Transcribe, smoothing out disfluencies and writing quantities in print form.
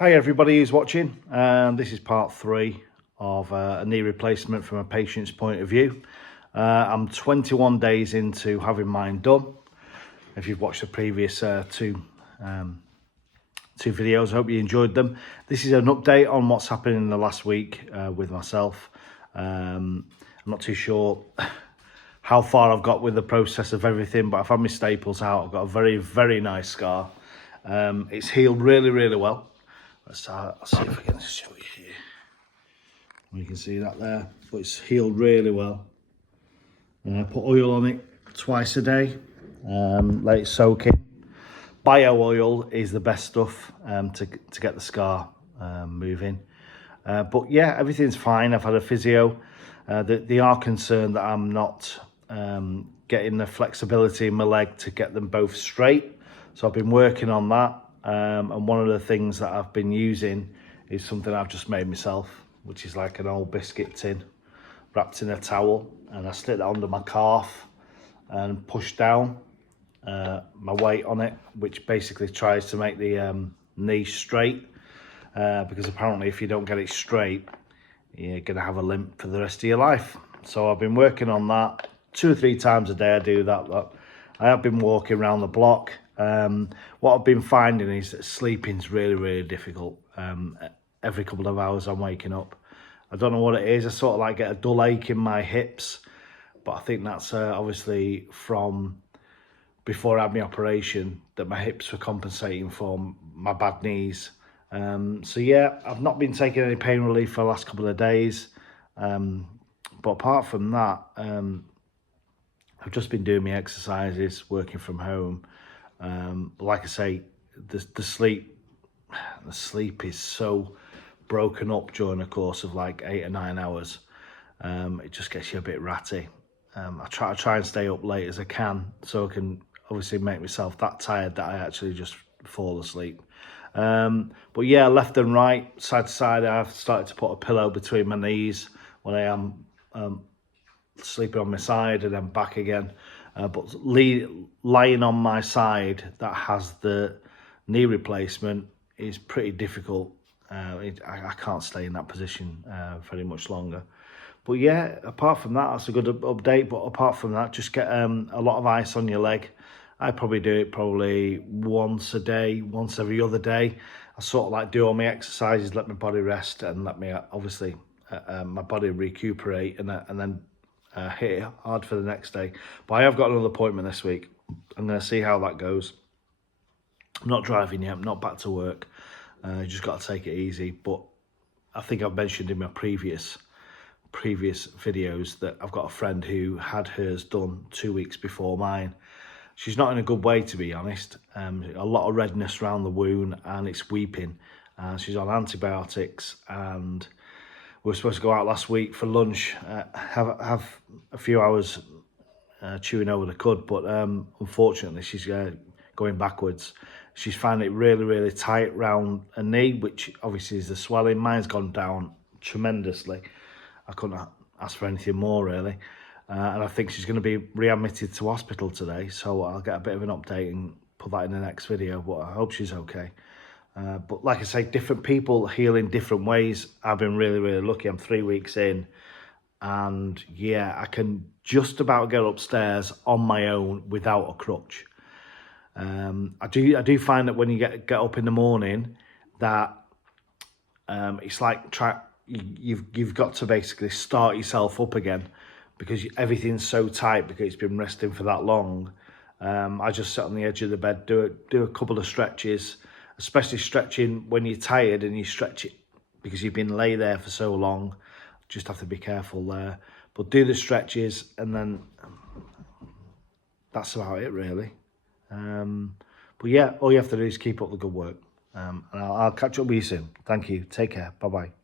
Hi everybody who's watching. This is part 3 of a knee replacement from a patient's point of view. I'm 21 days into having mine done. If you've watched the previous two videos, I hope you enjoyed them. This is an update on what's happened in the last week with myself. I'm not too sure how far I've got with the process of everything, but I've had my staples out. I've got a very nice scar. It's healed really well. I'll see if I can show you here. You can see that there, but it's healed really well. I put oil on it twice a day, let it soak in. Bio oil is the best stuff to get the scar moving. But yeah, everything's fine. I've had a physio. They are concerned that I'm not getting the flexibility in my leg to get them both straight. So I've been working on that. And one of the things that I've been using is something I've just made myself, which is like an old biscuit tin wrapped in a towel, and I stick that under my calf and push down my weight on it, which basically tries to make the knee straight, because apparently if you don't get it straight, you're going to have a limp for the rest of your life. So I've been working on that 2 or 3 times a day. I do that. I have been walking around the block. What I've been finding is that sleeping's really difficult. Every couple of hours I'm waking up. I don't know what it is. I sort of like get a dull ache in my hips, but I think that's obviously from before I had my operation, that my hips were compensating for my bad knees. So yeah, I've not been taking any pain relief for the last couple of days. But apart from that, I've just been doing my exercises, working from home. But like I say, the sleep is so broken up during the course of like 8 or 9 hours. It just gets you a bit ratty. I try and stay up late as I can, so I can obviously make myself that tired that I actually just fall asleep. But yeah, left and right, side to side, I've started to put a pillow between my knees when I am sleeping on my side, and then back again. But lying on my side that has the knee replacement is pretty difficult. I can't stay in that position very much longer. But yeah, apart from that, that's a good update. But apart from that, just get a lot of ice on your leg. I probably do it once a day, once every other day. I sort of like do all my exercises, let my body rest, and let me obviously my body recuperate, and then hit it hard for the next day. But I have got another appointment this week. I'm going to see how that goes. I'm not driving yet. I'm not back to work. You just got to take it easy. But I think I've mentioned in my previous videos that I've got a friend who had hers done 2 weeks before mine. She's not in a good way, to be honest. A lot of redness around the wound, and it's weeping. She's on antibiotics, and we were supposed to go out last week for lunch, have a few hours chewing over the cud, but unfortunately she's going backwards. She's finding it really tight round her knee, which obviously is the swelling. Mine's gone down tremendously. I couldn't ask for anything more, really. And I think she's going to be readmitted to hospital today, so I'll get a bit of an update and put that in the next video, but I hope she's okay. But like I say, different people heal in different ways. I've been really lucky. I'm 3 weeks in, and yeah, I can just about get upstairs on my own without a crutch. I do find that when you get up in the morning, that it's like you've got to basically start yourself up again, because everything's so tight because it's been resting for that long. I just sit on the edge of the bed, do a couple of stretches, especially stretching when you're tired and you stretch it because you've been lay there for so long. Just have to be careful there. But do the stretches, and then that's about it, really. But yeah, all you have to do is keep up the good work. And I'll catch up with you soon. Thank you. Take care. Bye-bye.